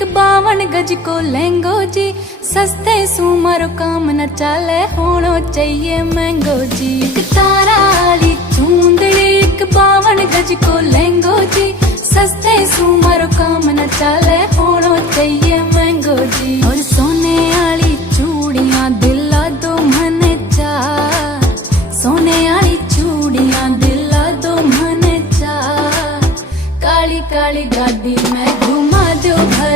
एक 52 गज को लहंगो जी, सस्ते सुमर काम न चाले होनो चाहिए महंगो जी। एक तारा वाली चूंदड़ी एक 52 गज को लहंगो जी, सस्ते सुमर काम न चाले होनो चाहिए महंगो जी। और सोने वाली चूड़ियां दिला दो मने चार, सोने वाली चूड़ियां दिला दो मने चार। काली काली गाड़ी में